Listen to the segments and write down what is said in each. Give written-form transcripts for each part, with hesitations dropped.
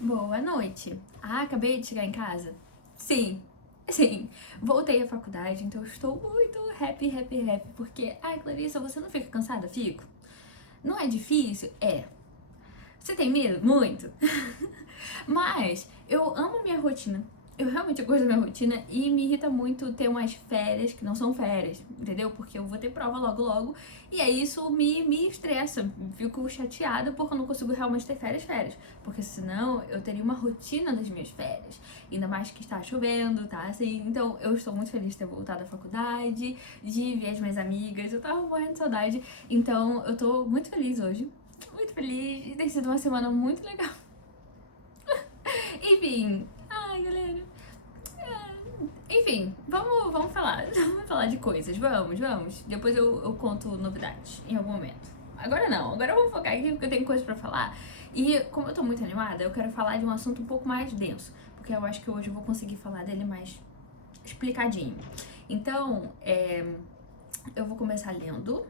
Boa noite. Acabei de chegar em casa? Sim, sim. Voltei à faculdade, então eu estou muito happy, porque, Clarissa, você não fica cansada? Fico. Não é difícil? É. Você tem medo? Muito. Mas eu amo minha rotina. Eu realmente gosto da minha rotina e me irrita muito ter umas férias que não são férias, entendeu? Porque eu vou ter prova logo e aí isso me estressa. Fico chateada porque eu não consigo realmente ter férias. Porque senão eu teria uma rotina das minhas férias. Ainda mais que está chovendo, tá assim. Então eu estou muito feliz de ter voltado à faculdade, de ver as minhas amigas. Eu tava morrendo de saudade. Então eu tô muito feliz hoje. Muito feliz e tem sido uma semana muito legal. Enfim, galera. Enfim, vamos falar. Vamos falar de coisas. Vamos. Depois eu conto novidades em algum momento. Agora não, agora vamos focar aqui porque eu tenho coisa pra falar. E como eu tô muito animada, eu quero falar de um assunto um pouco mais denso. Porque eu acho que hoje eu vou conseguir falar dele mais explicadinho. Então, eu vou começar lendo.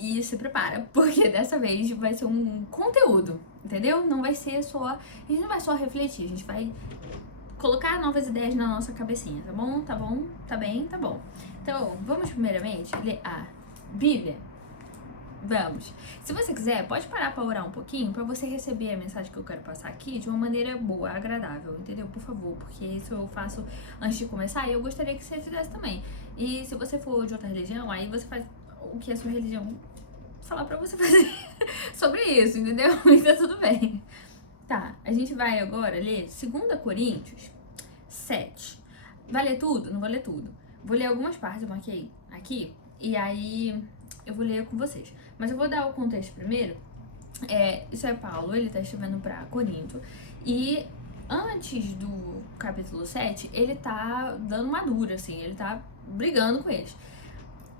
E se prepara, porque dessa vez vai ser um conteúdo, entendeu? Não vai ser só. A gente não vai só refletir, a gente vai colocar novas ideias na nossa cabecinha, tá bom? Tá bom? Tá bem? Tá bom. Então, vamos primeiramente ler a Bíblia. Vamos. Se você quiser, pode parar pra orar um pouquinho pra você receber a mensagem que eu quero passar aqui de uma maneira boa, agradável, entendeu? Por favor, porque isso eu faço antes de começar e eu gostaria que você fizesse também. E se você for de outra religião, aí você faz o que a sua religião falar pra você fazer sobre isso, entendeu? Mas tá tudo bem. Tá, a gente vai agora ler 2 Coríntios 7. Vai ler tudo? Não vou ler tudo. Vou ler algumas partes, eu marquei aqui, e aí eu vou ler com vocês. Mas eu vou dar o contexto primeiro. Isso é Paulo, ele tá escrevendo pra Corinto, e antes do capítulo 7, ele tá dando uma dura, assim, ele tá brigando com eles.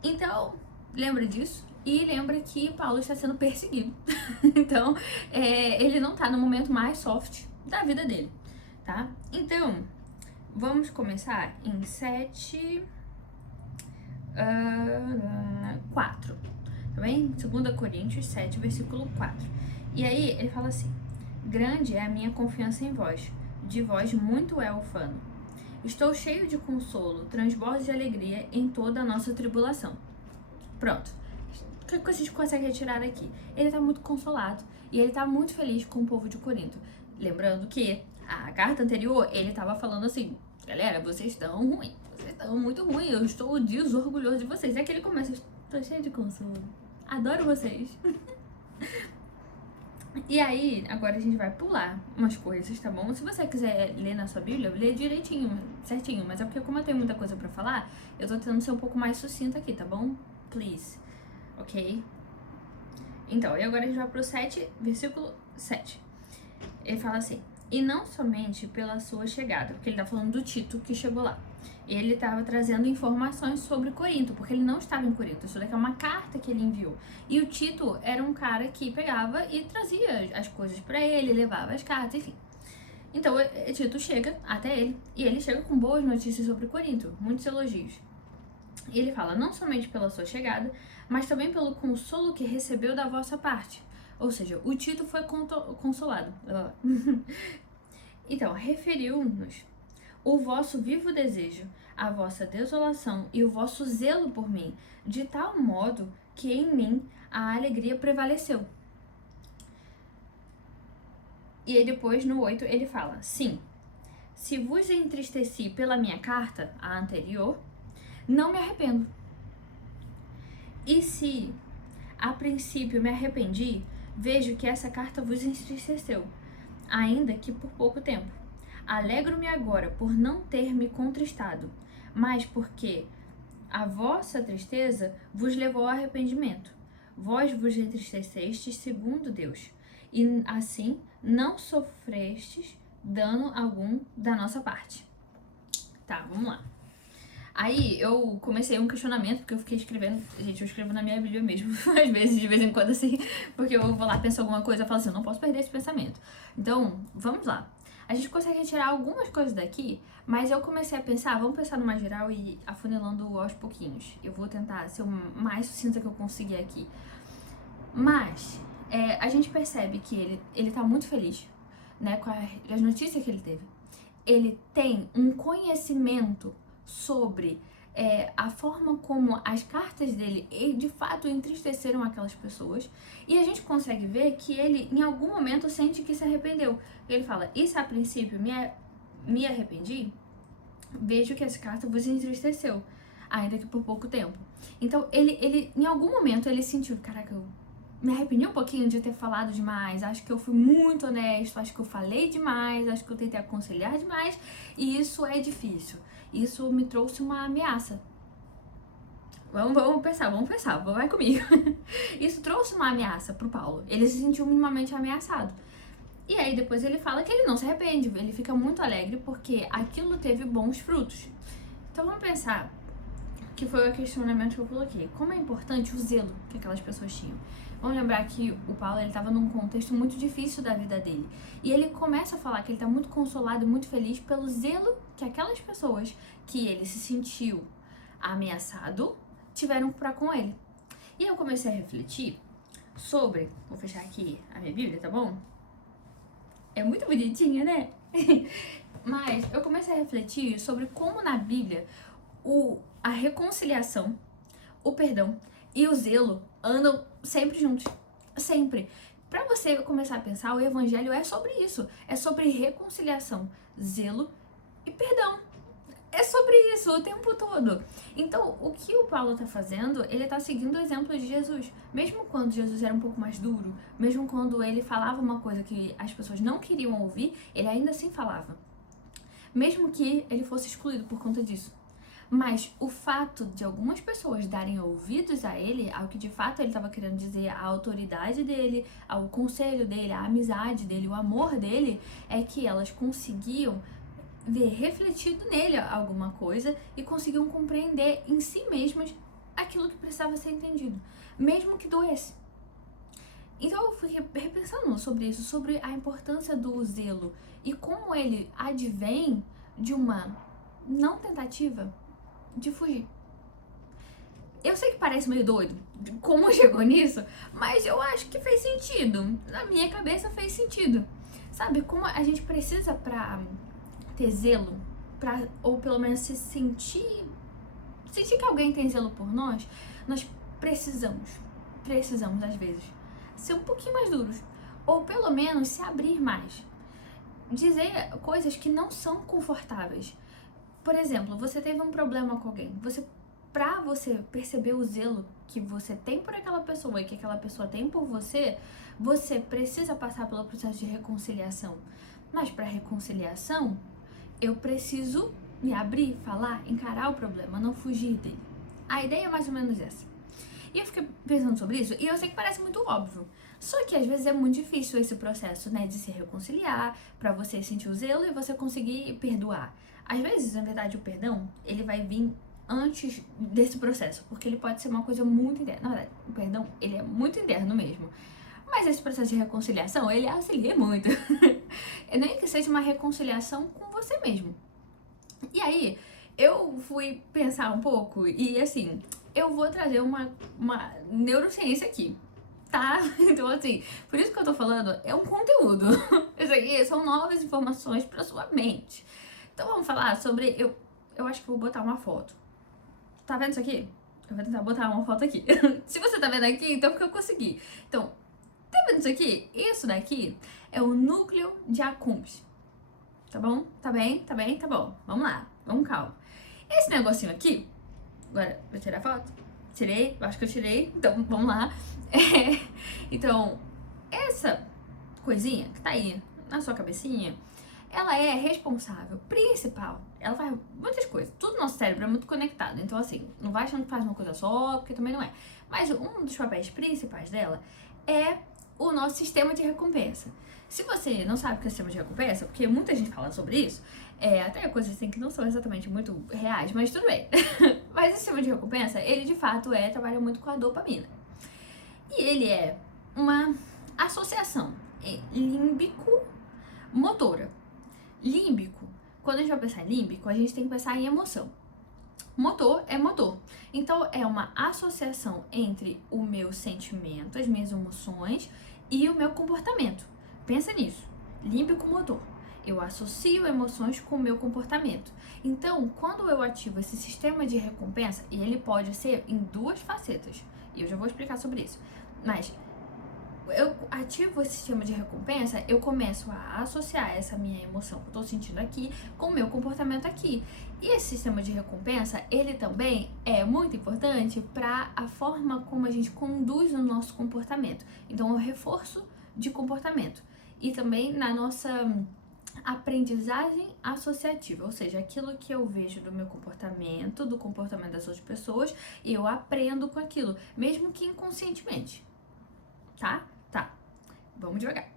Então, lembra disso? E lembra que Paulo está sendo perseguido. Então, ele não tá no momento mais soft da vida dele, tá? Então, vamos começar em 7, 4, tá bem? 2 Coríntios 7, versículo 4. E aí, ele fala assim: grande é a minha confiança em vós, de vós muito é ufano. Estou cheio de consolo, transbordo de alegria em toda a nossa tribulação. Pronto. O que a gente consegue retirar daqui? Ele tá muito consolado e ele tá muito feliz com o povo de Corinto. Lembrando que a carta anterior, ele tava falando assim: galera, vocês estão ruins, vocês estão muito ruins, eu estou desorgulhoso de vocês. É que ele começa: estou cheio de consolo, adoro vocês. E aí, agora a gente vai pular umas coisas, tá bom? Se você quiser ler na sua Bíblia, lê direitinho, certinho. Mas é porque como eu tenho muita coisa pra falar, eu tô tentando ser um pouco mais sucinta aqui, tá bom? Please. Ok? Então, e agora a gente vai pro 7, versículo 7. Ele fala assim: e não somente pela sua chegada, porque ele tá falando do Tito que chegou lá. Ele estava trazendo informações sobre Corinto, porque ele não estava em Corinto. Isso daqui é uma carta que ele enviou. E o Tito era um cara que pegava e trazia as coisas pra ele, levava as cartas, enfim. Então, Tito chega até ele, e ele chega com boas notícias sobre Corinto, muitos elogios. E ele fala: não somente pela sua chegada, mas também pelo consolo que recebeu da vossa parte. Ou seja, o Tito foi consolado. Então, referiu-nos o vosso vivo desejo, a vossa desolação e o vosso zelo por mim, de tal modo que em mim a alegria prevaleceu. E aí depois, no 8, ele fala: sim, se vos entristeci pela minha carta, a anterior, não me arrependo. E se a princípio me arrependi, vejo que essa carta vos entristeceu, ainda que por pouco tempo. Alegro-me agora por não ter me contristado, mas porque a vossa tristeza vos levou ao arrependimento. Vós vos entristecestes segundo Deus, e assim não sofrestes dano algum da nossa parte. Tá, vamos lá. Aí eu comecei um questionamento, porque eu fiquei escrevendo. Gente, eu escrevo na minha Bíblia mesmo, às vezes, de vez em quando, assim, porque eu vou lá, penso alguma coisa e falo assim: eu não posso perder esse pensamento. Então, vamos lá. A gente consegue retirar algumas coisas daqui, mas eu comecei a pensar, vamos pensar numa geral e afunilando aos pouquinhos. Eu vou tentar ser o mais sucinta que eu conseguir aqui. Mas, a gente percebe que ele tá muito feliz. né, com as notícias que ele teve. Ele tem um conhecimento sobre a forma como as cartas dele de fato entristeceram aquelas pessoas, e a gente consegue ver que ele em algum momento sente que se arrependeu. Ele fala, e se a princípio me arrependi, vejo que essa carta vos entristeceu, ainda que por pouco tempo. Então ele em algum momento ele sentiu, caraca, eu me arrependi um pouquinho de ter falado demais, acho que eu fui muito honesto, acho que eu falei demais, acho que eu tentei aconselhar demais, e isso é difícil. Isso me trouxe uma ameaça. Vamos pensar, vai comigo. Isso trouxe uma ameaça pro Paulo. Ele se sentiu minimamente ameaçado. E aí depois ele fala que ele não se arrepende, ele fica muito alegre porque aquilo teve bons frutos. Então vamos pensar, que foi o questionamento que eu coloquei. Como é importante o zelo que aquelas pessoas tinham. Vamos lembrar que o Paulo estava num contexto muito difícil da vida dele. E ele começa a falar que ele está muito consolado e muito feliz pelo zelo que aquelas pessoas que ele se sentiu ameaçado tiveram para com ele. E eu comecei a refletir sobre... Vou fechar aqui a minha Bíblia, tá bom? É muito bonitinha, né? Mas eu comecei a refletir sobre como na Bíblia a reconciliação, o perdão e o zelo andam sempre juntos. Sempre. Pra você começar a pensar, o evangelho é sobre isso. É sobre reconciliação, zelo e perdão. É sobre isso o tempo todo. Então, o que o Paulo tá fazendo, ele tá seguindo o exemplo de Jesus. Mesmo quando Jesus era um pouco mais duro, mesmo quando ele falava uma coisa que as pessoas não queriam ouvir, ele ainda assim falava. Mesmo que ele fosse excluído por conta disso. Mas o fato de algumas pessoas darem ouvidos a ele, ao que de fato ele estava querendo dizer, a autoridade dele, ao conselho dele, a amizade dele, o amor dele, é que elas conseguiam ver refletido nele alguma coisa e conseguiam compreender em si mesmas aquilo que precisava ser entendido, mesmo que doesse. Então eu fui repensando sobre isso, sobre a importância do zelo e como ele advém de uma não tentativa de fugir. Eu sei que parece meio doido como chegou nisso, mas eu acho que fez sentido. Na minha cabeça fez sentido. Sabe, como a gente precisa pra ter zelo, ou pelo menos se sentir que alguém tem zelo por nós precisamos às vezes ser um pouquinho mais duros, ou pelo menos se abrir mais, dizer coisas que não são confortáveis. Por exemplo, você teve um problema com alguém, pra você perceber o zelo que você tem por aquela pessoa e que aquela pessoa tem por você, você precisa passar pelo processo de reconciliação. Mas para reconciliação, eu preciso me abrir, falar, encarar o problema, não fugir dele. A ideia é mais ou menos essa. E eu fiquei pensando sobre isso, e eu sei que parece muito óbvio. Só que às vezes é muito difícil esse processo, né, de se reconciliar, pra você sentir o zelo e você conseguir perdoar. Às vezes, na verdade, o perdão, ele vai vir antes desse processo, porque ele pode ser uma coisa muito interna. Na verdade, o perdão, ele é muito interno mesmo. Mas esse processo de reconciliação, ele auxilia muito. Nem que seja uma reconciliação com você mesmo. E aí, eu fui pensar um pouco e, assim, eu vou trazer uma neurociência aqui, tá? Então, assim, por isso que eu tô falando, é um conteúdo. Isso aqui são novas informações pra sua mente. Então, vamos falar sobre... Eu acho que vou botar uma foto. Tá vendo isso aqui? Eu vou tentar botar uma foto aqui. Se você tá vendo aqui, então porque eu consegui. Então, tá vendo isso aqui? Isso daqui é o núcleo de accumbens. Tá bom? Tá bem? Tá bem? Tá bom. Vamos lá. Vamos calma. Esse negocinho aqui... Agora, vou tirar a foto? Tirei? Eu acho que eu tirei. Então, vamos lá. Então, essa coisinha que tá aí na sua cabecinha, ela é responsável, principal. Ela faz muitas coisas. Tudo no nosso cérebro é muito conectado. Então, assim, não vai achando que faz uma coisa só, porque também não é. Mas um dos papéis principais dela é o nosso sistema de recompensa. Se você não sabe o que é sistema de recompensa, porque muita gente fala sobre isso, até coisas assim que não são exatamente muito reais, mas tudo bem. Mas o sistema de recompensa, ele de fato trabalha muito com a dopamina. E ele é uma associação límbico-motora. Límbico, quando a gente vai pensar em límbico, a gente tem que pensar em emoção. Motor é motor. Então, é uma associação entre o meu sentimento, as minhas emoções e o meu comportamento. Pensa nisso. límbico motor. Eu associo emoções com o meu comportamento. Então, quando eu ativo esse sistema de recompensa, e ele pode ser em duas facetas, e eu já vou explicar sobre isso, mas eu ativo esse sistema de recompensa, eu começo a associar essa minha emoção que eu tô sentindo aqui com o meu comportamento aqui. E esse sistema de recompensa, ele também é muito importante para a forma como a gente conduz o nosso comportamento. Então, é um reforço de comportamento. E também na nossa aprendizagem associativa, ou seja, aquilo que eu vejo do meu comportamento, do comportamento das outras pessoas, e eu aprendo com aquilo, mesmo que inconscientemente, tá? Tá, vamos devagar.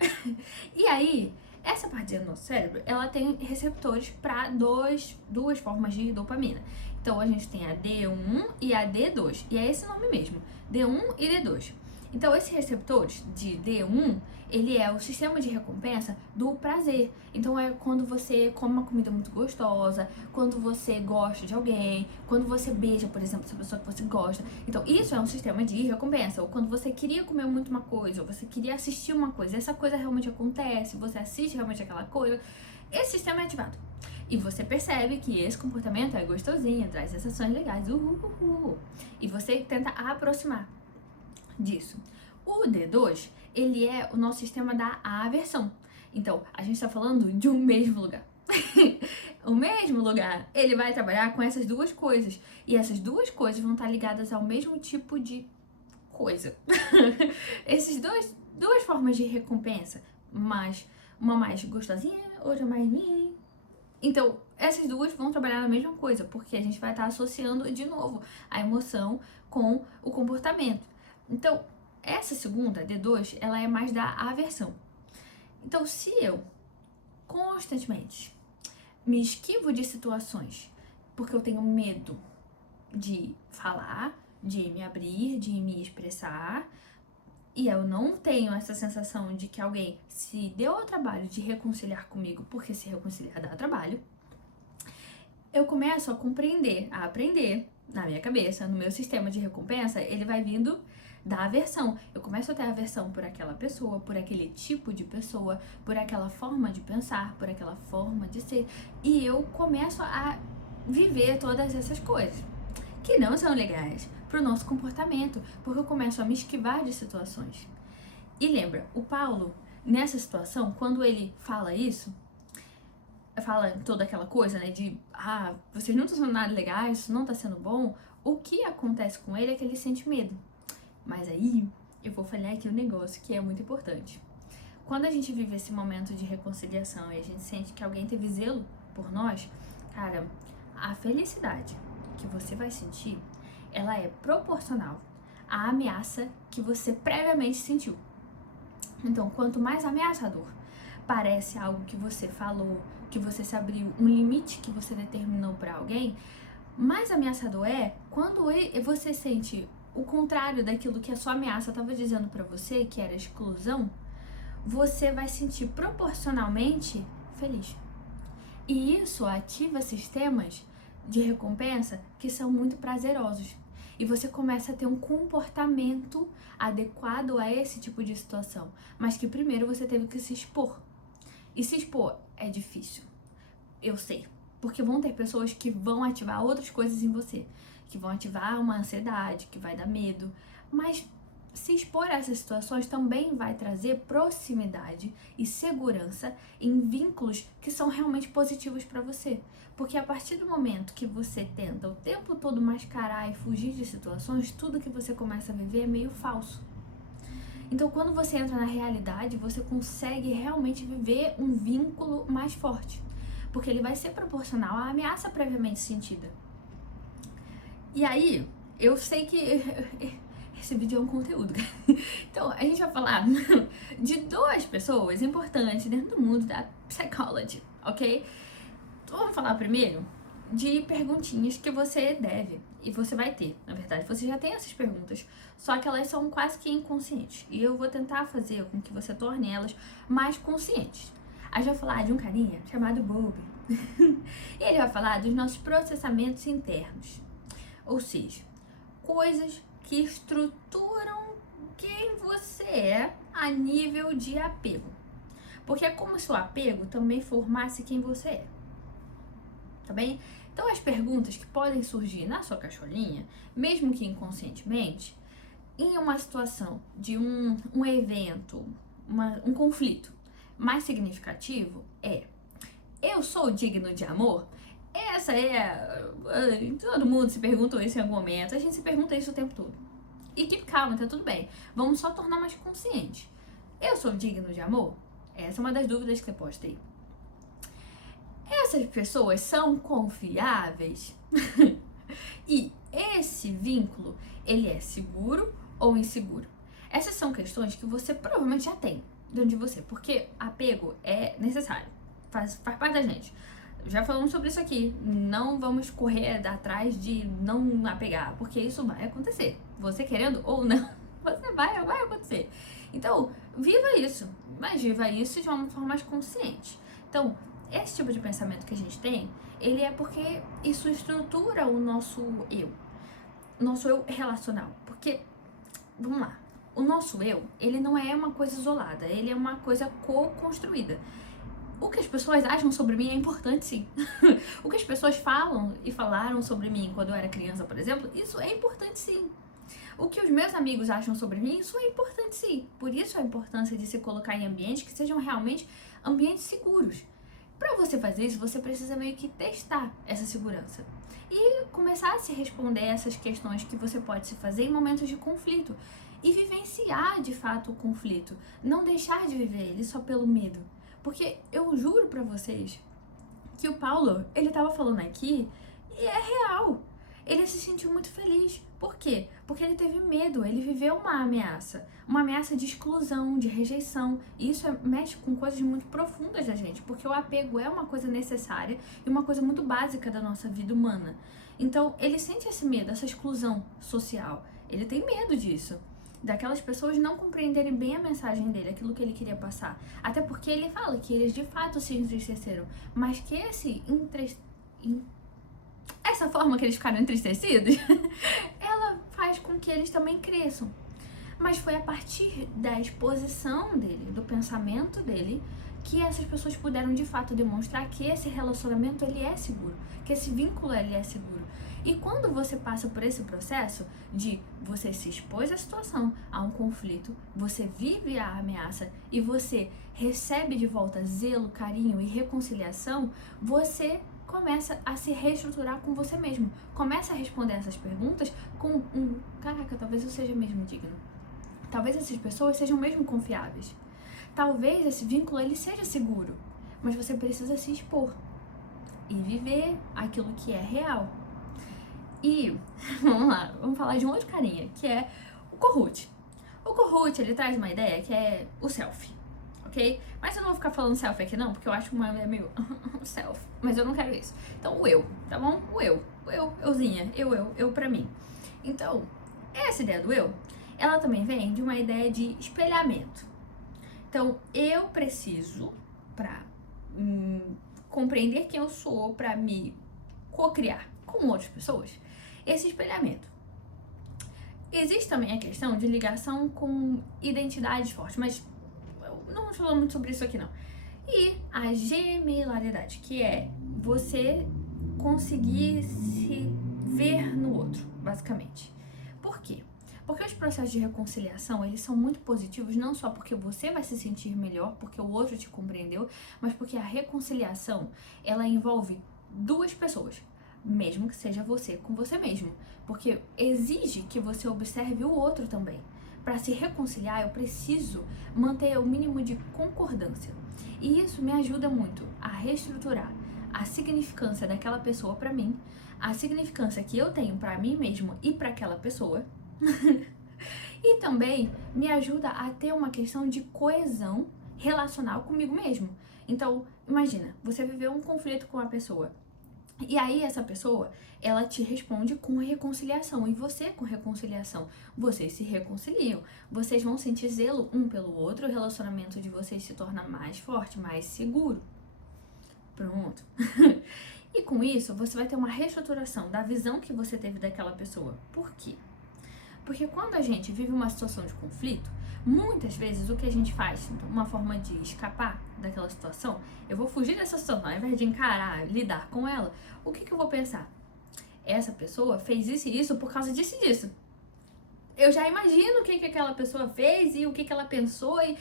E aí, essa parte do nosso cérebro, ela tem receptores para duas formas de dopamina. Então, a gente tem a D1 e a D2, e é esse nome mesmo, D1 e D2. Então, esses receptores de D1, ele é o sistema de recompensa do prazer. Então, é quando você come uma comida muito gostosa, quando você gosta de alguém, quando você beija, por exemplo, essa pessoa que você gosta. Então, isso é um sistema de recompensa. Ou quando você queria comer muito uma coisa, ou você queria assistir uma coisa, essa coisa realmente acontece, você assiste realmente aquela coisa, esse sistema é ativado. E você percebe que esse comportamento é gostosinho, traz sensações legais, e você tenta aproximar disso. O D2, ele é o nosso sistema da aversão. Então, a gente está falando de um mesmo lugar. O mesmo lugar, ele vai trabalhar com essas duas coisas. E essas duas coisas vão estar ligadas ao mesmo tipo de coisa. Essas duas formas de recompensa, mas uma mais gostosinha, outra mais... Então, essas duas vão trabalhar na mesma coisa, porque a gente vai estar associando de novo a emoção com o comportamento. Então, essa segunda, D2, ela é mais da aversão. Então, se eu constantemente me esquivo de situações porque eu tenho medo de falar, de me abrir, de me expressar, e eu não tenho essa sensação de que alguém se deu ao trabalho de reconciliar comigo, porque se reconciliar dá trabalho, eu começo a compreender, a aprender na minha cabeça, no meu sistema de recompensa, ele vai vindo da aversão. Eu começo a ter aversão por aquela pessoa, por aquele tipo de pessoa, por aquela forma de pensar, por aquela forma de ser. E eu começo a viver todas essas coisas que não são legais pro nosso comportamento, porque eu começo a me esquivar de situações. E lembra, o Paulo, nessa situação, quando ele fala isso, fala toda aquela coisa, né, de vocês não estão sendo nada legais, isso não tá sendo bom, o que acontece com ele é que ele sente medo. Mas aí, eu vou falar aqui um negócio que é muito importante. Quando a gente vive esse momento de reconciliação e a gente sente que alguém teve zelo por nós, cara, a felicidade que você vai sentir, ela é proporcional à ameaça que você previamente sentiu. Então, quanto mais ameaçador parece algo que você falou, que você se abriu, um limite que você determinou para alguém, mais ameaçador é quando você sente o contrário daquilo que a sua ameaça estava dizendo para você, que era exclusão, você vai sentir proporcionalmente feliz. E isso ativa sistemas de recompensa que são muito prazerosos. E você começa a ter um comportamento adequado a esse tipo de situação. Mas que primeiro você teve que se expor. E se expor é difícil. Eu sei. Porque vão ter pessoas que vão ativar outras coisas em você. Que vão ativar uma ansiedade, que vai dar medo. Mas se expor a essas situações também vai trazer proximidade e segurança em vínculos que são realmente positivos para você. Porque a partir do momento que você tenta o tempo todo mascarar e fugir de situações, tudo que você começa a viver é meio falso. Então, quando você entra na realidade, você consegue realmente viver um vínculo mais forte. Porque ele vai ser proporcional à ameaça previamente sentida. E aí, eu sei que esse vídeo é um conteúdo. Então, a gente vai falar de duas pessoas importantes dentro do mundo da psychology, ok? Então, vamos falar primeiro de perguntinhas que você deve e você vai ter. Na verdade, você já tem essas perguntas, só que elas são quase que inconscientes. E eu vou tentar fazer com que você torne elas mais conscientes. A gente vai falar de um carinha chamado Bowlby. E ele vai falar dos nossos processamentos internos. Ou seja, coisas que estruturam quem você é a nível de apego. Porque é como se o apego também formasse quem você é. Tá bem? Então as perguntas que podem surgir na sua cacholinha, mesmo que inconscientemente, em uma situação de um evento, um conflito mais significativo é: eu sou digno de amor? Essa é. Todo mundo se pergunta isso em algum momento, a gente se pergunta isso o tempo todo. E que calma, tá tudo bem. Vamos só tornar mais consciente. Eu sou digno de amor? Essa é uma das dúvidas que você pode ter. Essas pessoas são confiáveis? E esse vínculo, ele é seguro ou inseguro? Essas são questões que você provavelmente já tem dentro de você, porque apego é necessário, faz parte da gente. Já falamos sobre isso aqui, não vamos correr atrás de não apegar, porque isso vai acontecer, você querendo ou não, vai acontecer. Então, viva isso, mas viva isso de uma forma mais consciente. Então, esse tipo de pensamento que a gente tem, ele é porque isso estrutura o nosso eu relacional. Porque, vamos lá, o nosso eu, ele não é uma coisa isolada, ele é uma coisa co-construída. O que as pessoas acham sobre mim é importante, sim. O que as pessoas falam e falaram sobre mim quando eu era criança, por exemplo, isso é importante, sim. O que os meus amigos acham sobre mim, isso é importante, sim. Por isso a importância de se colocar em ambientes que sejam realmente ambientes seguros. Para você fazer isso, você precisa meio que testar essa segurança e começar a se responder essas questões que você pode se fazer em momentos de conflito e vivenciar de fato o conflito, não deixar de viver ele só pelo medo. Porque eu juro para vocês que o Paulo, ele tava falando aqui e é real. Ele se sentiu muito feliz. Por quê? Porque ele teve medo, ele viveu uma ameaça de exclusão, de rejeição. E isso mexe com coisas muito profundas da gente, porque o apego é uma coisa necessária e uma coisa muito básica da nossa vida humana. Então, ele sente esse medo, essa exclusão social. Ele tem medo disso. Daquelas pessoas não compreenderem bem a mensagem dele, aquilo que ele queria passar. Até porque ele fala que eles de fato se entristeceram, mas que essa forma que eles ficaram entristecidos, ela faz com que eles também cresçam. Mas foi a partir da exposição dele, do pensamento dele, que essas pessoas puderam de fato demonstrar que esse relacionamento ele é seguro, que esse vínculo ele é seguro. E quando você passa por esse processo de você se expôs à situação, a um conflito, você vive a ameaça e você recebe de volta zelo, carinho e reconciliação, você começa a se reestruturar com você mesmo. Começa a responder essas perguntas com caraca, talvez eu seja mesmo digno. Talvez essas pessoas sejam mesmo confiáveis. Talvez esse vínculo ele seja seguro, mas você precisa se expor e viver aquilo que é real. E, vamos lá, vamos falar de um outro carinha, que é o Kohut. O Kohut, ele traz uma ideia que é o selfie, ok? Mas eu não vou ficar falando selfie aqui não, porque eu acho que uma é meio selfie, mas eu não quero isso. Então, o eu, tá bom? Euzinha, eu pra mim. Então, essa ideia do eu, ela também vem de uma ideia de espelhamento. Então, eu preciso, pra compreender quem eu sou, pra me co-criar com outras pessoas, esse espelhamento. Existe também a questão de ligação com identidades fortes, mas não vamos falar muito sobre isso aqui não. E a gemelaridade, que é você conseguir se ver no outro, basicamente. Por quê? Porque os processos de reconciliação, eles são muito positivos, não só porque você vai se sentir melhor, porque o outro te compreendeu, mas porque a reconciliação, ela envolve duas pessoas, mesmo que seja você com você mesmo, porque exige que você observe o outro também. Para se reconciliar, eu preciso manter o mínimo de concordância. E isso me ajuda muito a reestruturar a significância daquela pessoa para mim, a significância que eu tenho para mim mesmo e para aquela pessoa. E também me ajuda a ter uma questão de coesão relacional comigo mesmo. Então, imagina, você viveu um conflito com uma pessoa. E aí essa pessoa, ela te responde com reconciliação, e você com reconciliação, vocês se reconciliam, vocês vão sentir zelo um pelo outro, o relacionamento de vocês se torna mais forte, mais seguro. Pronto. E com isso, você vai ter uma reestruturação da visão que você teve daquela pessoa. Por quê? Porque quando a gente vive uma situação de conflito, Muitas vezes o que a gente faz, uma forma de escapar daquela situação, eu vou fugir dessa situação, ao invés de encarar, lidar com ela, o que eu vou pensar? Essa pessoa fez isso e isso por causa disso e disso. Eu já imagino o que aquela pessoa fez e o que ela pensou e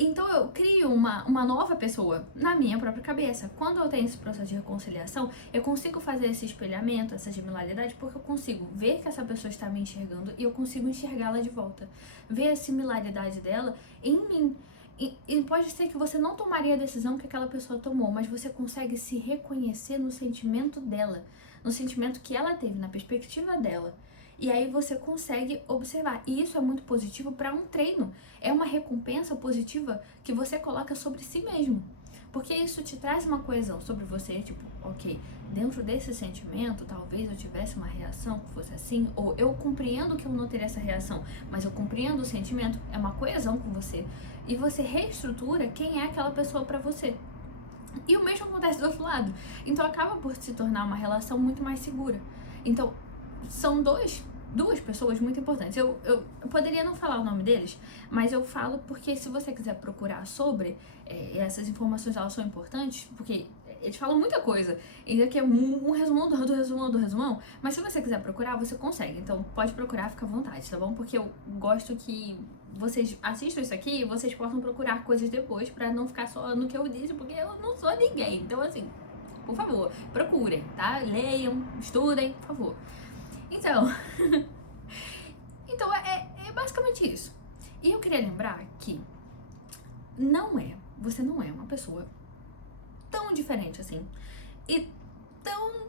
então eu crio uma nova pessoa na minha própria cabeça. Quando eu tenho esse processo de reconciliação, eu consigo fazer esse espelhamento, essa similaridade, porque eu consigo ver que essa pessoa está me enxergando e eu consigo enxergá-la de volta. Ver a similaridade dela em mim. E pode ser que você não tomaria a decisão que aquela pessoa tomou, mas você consegue se reconhecer no sentimento dela, no sentimento que ela teve, na perspectiva dela. E aí você consegue observar. E isso é muito positivo para um treino. É uma recompensa positiva que você coloca sobre si mesmo. Porque isso te traz uma coesão sobre você, tipo, ok, dentro desse sentimento, talvez eu tivesse uma reação que fosse assim, ou eu compreendo que eu não teria essa reação, mas eu compreendo o sentimento, é uma coesão com você. E você reestrutura quem é aquela pessoa para você. E o mesmo acontece do outro lado. Então acaba por se tornar uma relação muito mais segura. Então, são duas pessoas muito importantes. Eu poderia não falar o nome deles, mas eu falo porque se você quiser procurar sobre, essas informações elas são importantes, porque eles falam muita coisa, ainda que é um resumão do resumão do resumão, mas se você quiser procurar, você consegue. Então pode procurar, fica à vontade, tá bom? Porque eu gosto que vocês assistam isso aqui e vocês possam procurar coisas depois pra não ficar só no que eu disse, porque eu não sou ninguém. Então assim, por favor, procurem, tá? Leiam, estudem, por favor. Então, é basicamente isso. E eu queria lembrar que você não é uma pessoa tão diferente assim e tão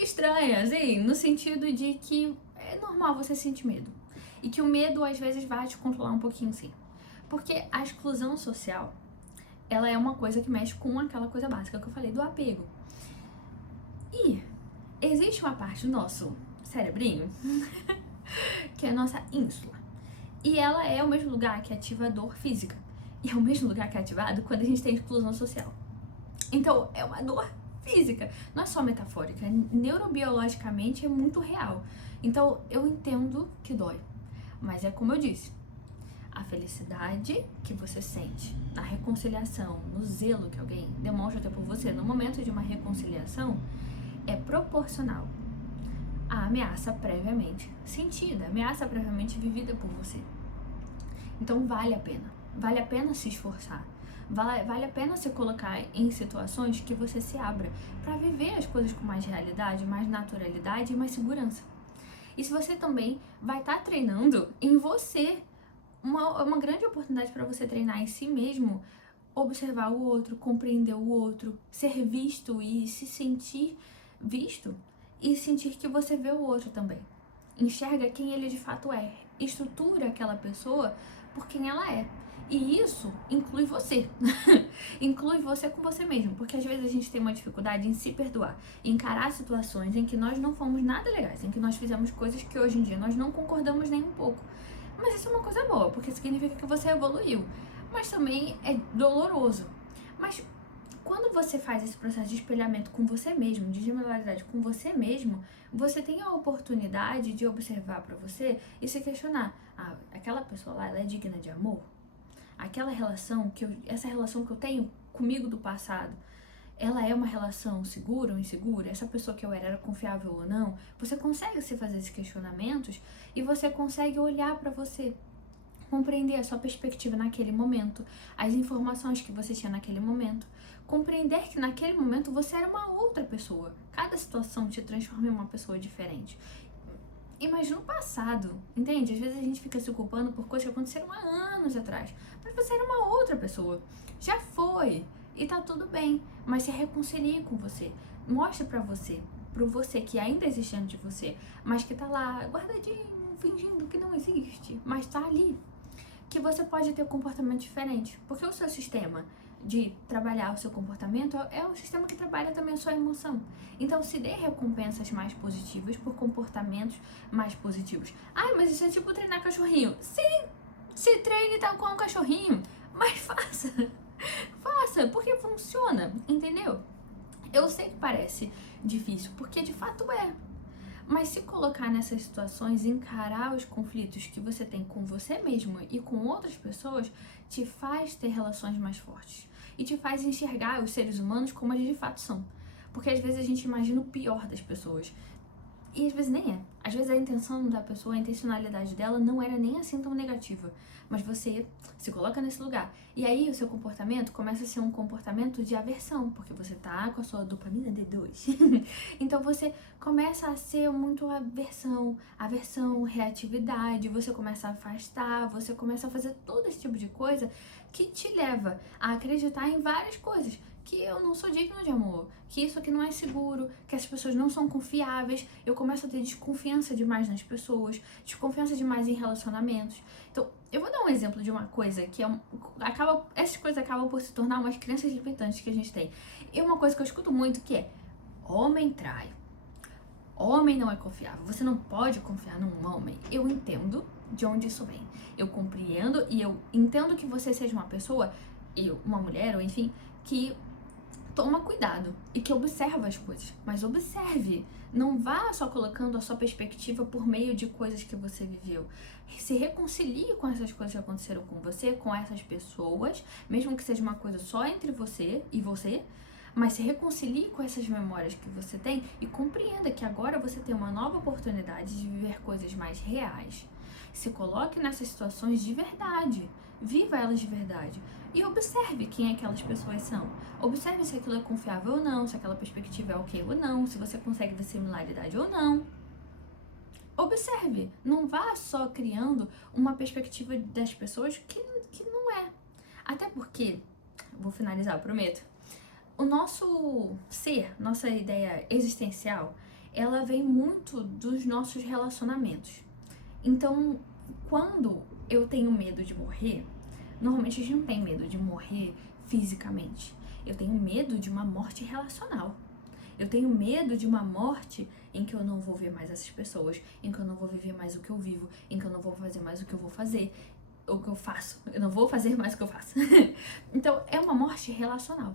estranha, assim, no sentido de que é normal você sentir medo. E que o medo às vezes vai te controlar um pouquinho, sim. Porque a exclusão social, ela é uma coisa que mexe com aquela coisa básica que eu falei, do apego. E existe uma parte do nosso cerebrinho que é a nossa ínsula. E ela é o mesmo lugar que ativa a dor física. E é o mesmo lugar que é ativado quando a gente tem exclusão social. Então, é uma dor física, não é só metafórica, neurobiologicamente é muito real. Então, eu entendo que dói, mas é como eu disse, a felicidade que você sente na reconciliação, no zelo que alguém demonstra por você no momento de uma reconciliação é proporcional à ameaça previamente sentida, ameaça previamente vivida por você. Então, vale a pena se esforçar. Vale a pena se colocar em situações que você se abra para viver as coisas com mais realidade, mais naturalidade e mais segurança. E se você também vai estar treinando em você, uma grande oportunidade para você treinar em si mesmo, observar o outro, compreender o outro, ser visto e se sentir visto e sentir que você vê o outro também. Enxerga quem ele de fato é, estrutura aquela pessoa por quem ela é. E isso inclui você. Inclui você com você mesmo. Porque às vezes a gente tem uma dificuldade em se perdoar, em encarar situações em que nós não fomos nada legais, em que nós fizemos coisas que hoje em dia nós não concordamos nem um pouco. Mas isso é uma coisa boa, porque significa que você evoluiu. Mas também é doloroso. Mas quando você faz esse processo de espelhamento com você mesmo, de similaridade com você mesmo, você tem a oportunidade de observar pra você e se questionar: ah, aquela pessoa lá, ela é digna de amor? Aquela relação, essa relação que eu tenho comigo do passado, ela é uma relação segura ou insegura? Essa pessoa que eu era confiável ou não? Você consegue se fazer esses questionamentos e você consegue olhar pra você, compreender a sua perspectiva naquele momento, as informações que você tinha naquele momento, compreender que naquele momento você era uma outra pessoa. Cada situação te transforma em uma pessoa diferente. Imagina o passado, entende? Às vezes a gente fica se culpando por coisas que aconteceram há anos atrás, mas você era uma outra pessoa. Já foi, e tá tudo bem, mas se reconcilie com você. Mostre pra você, pro você que ainda existe dentro de você, mas que tá lá guardadinho, fingindo que não existe, mas tá ali, que você pode ter um comportamento diferente, porque o seu sistema de trabalhar o seu comportamento é um sistema que trabalha também a sua emoção. Então, se dê recompensas mais positivas por comportamentos mais positivos. Ai, mas isso é tipo treinar cachorrinho. Sim, se treine tal qual um cachorrinho, mas faça, porque funciona, entendeu? Eu sei que parece difícil, porque de fato é. Mas se colocar nessas situações, encarar os conflitos que você tem com você mesmo e com outras pessoas, te faz ter relações mais fortes. E te faz enxergar os seres humanos como eles de fato são. Porque às vezes a gente imagina o pior das pessoas. E às vezes nem é. Às vezes a intenção da pessoa, a intencionalidade dela não era nem assim tão negativa. Mas você se coloca nesse lugar. E aí o seu comportamento começa a ser um comportamento de aversão, porque você tá com a sua dopamina D2. Então você começa a ser muito aversão, reatividade, você começa a afastar, você começa a fazer todo esse tipo de coisa que te leva a acreditar em várias coisas. Que eu não sou digno de amor, que isso aqui não é seguro, que as pessoas não são confiáveis. Eu começo a ter desconfiança demais nas pessoas, desconfiança demais em relacionamentos. Então, eu vou dar um exemplo de uma coisa que essas coisas acabam por se tornar umas crenças limitantes que a gente tem. E uma coisa que eu escuto muito que é: homem trai, homem não é confiável, você não pode confiar num homem. Eu entendo de onde isso vem, eu compreendo e eu entendo que você seja uma pessoa, uma mulher, ou enfim, que toma cuidado e que observa as coisas, mas observe, não vá só colocando a sua perspectiva por meio de coisas que você viveu. Se reconcilie com essas coisas que aconteceram com você, com essas pessoas, mesmo que seja uma coisa só entre você e você, mas se reconcilie com essas memórias que você tem e compreenda que agora você tem uma nova oportunidade de viver coisas mais reais. Se coloque nessas situações de verdade, viva elas de verdade. E observe quem aquelas pessoas são. Observe se aquilo é confiável ou não, se aquela perspectiva é ok ou não, se você consegue ver similaridade ou não. Observe, não vá só criando uma perspectiva das pessoas que não é. Até porque, vou finalizar, eu prometo, o nosso ser, nossa ideia existencial, ela vem muito dos nossos relacionamentos. Então, quando eu tenho medo de morrer, normalmente a gente não tem medo de morrer fisicamente. Eu tenho medo de uma morte relacional. Eu tenho medo de uma morte em que eu não vou ver mais essas pessoas, em que eu não vou viver mais o que eu vivo, em que eu não vou fazer mais o que eu vou fazer, o que eu faço. Eu não vou fazer mais o que eu faço. Então, é uma morte relacional.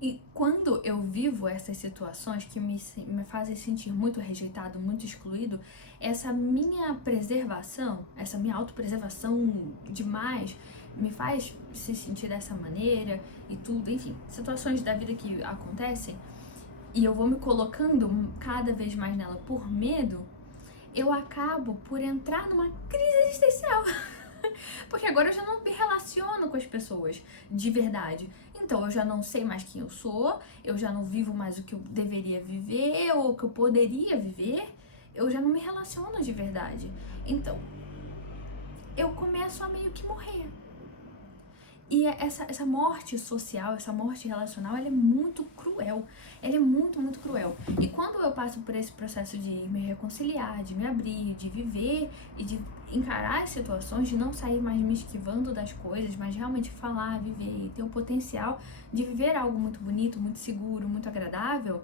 E quando eu vivo essas situações que me fazem sentir muito rejeitado, muito excluído, essa minha preservação, essa minha autopreservação demais, me faz se sentir dessa maneira e tudo, enfim, situações da vida que acontecem e eu vou me colocando cada vez mais nela por medo, eu acabo por entrar numa crise existencial. Porque agora eu já não me relaciono com as pessoas de verdade. Então eu já não sei mais quem eu sou, eu já não vivo mais o que eu deveria viver ou o que eu poderia viver, eu já não me relaciono de verdade. Então, eu começo a meio que morrer. E essa morte social, essa morte relacional, ela é muito cruel. Ela é muito, muito cruel. E quando eu passo por esse processo de me reconciliar, de me abrir, de viver e de encarar as situações, de não sair mais me esquivando das coisas, mas realmente falar, viver e ter o potencial de viver algo muito bonito, muito seguro, muito agradável,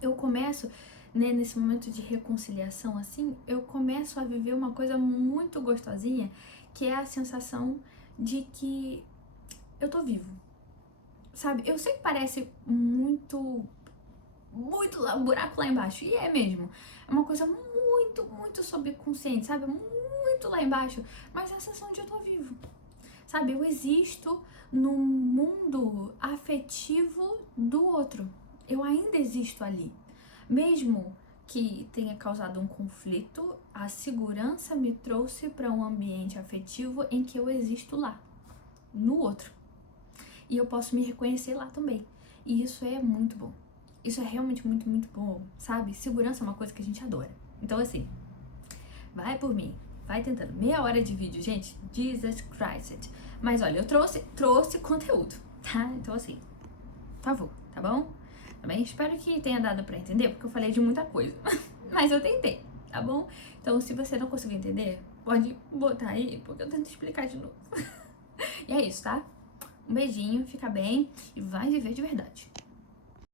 eu começo, né, nesse momento de reconciliação, assim, eu começo a viver uma coisa muito gostosinha, que é a sensação de que eu tô vivo, sabe? Eu sei que parece muito lá, um buraco lá embaixo, e é mesmo. É uma coisa muito, muito subconsciente, sabe? Muito lá embaixo, mas é a sensação de eu tô vivo, sabe? Eu existo no mundo afetivo do outro. Eu ainda existo ali. Mesmo que tenha causado um conflito, a segurança me trouxe para um ambiente afetivo em que eu existo lá, no outro. E eu posso me reconhecer lá também. E isso é muito bom. Isso é realmente muito, muito bom, sabe? Segurança é uma coisa que a gente adora. Então, assim, vai por mim. Vai tentando. Meia hora de vídeo, gente. Jesus Christ. Mas, olha, eu trouxe conteúdo, tá? Então, assim, por favor, tá bom? Também espero que tenha dado pra entender, porque eu falei de muita coisa. Mas eu tentei, tá bom? Então, se você não conseguiu entender, pode botar aí, porque eu tento explicar de novo. E é isso, tá? Um beijinho, fica bem e vai viver de verdade.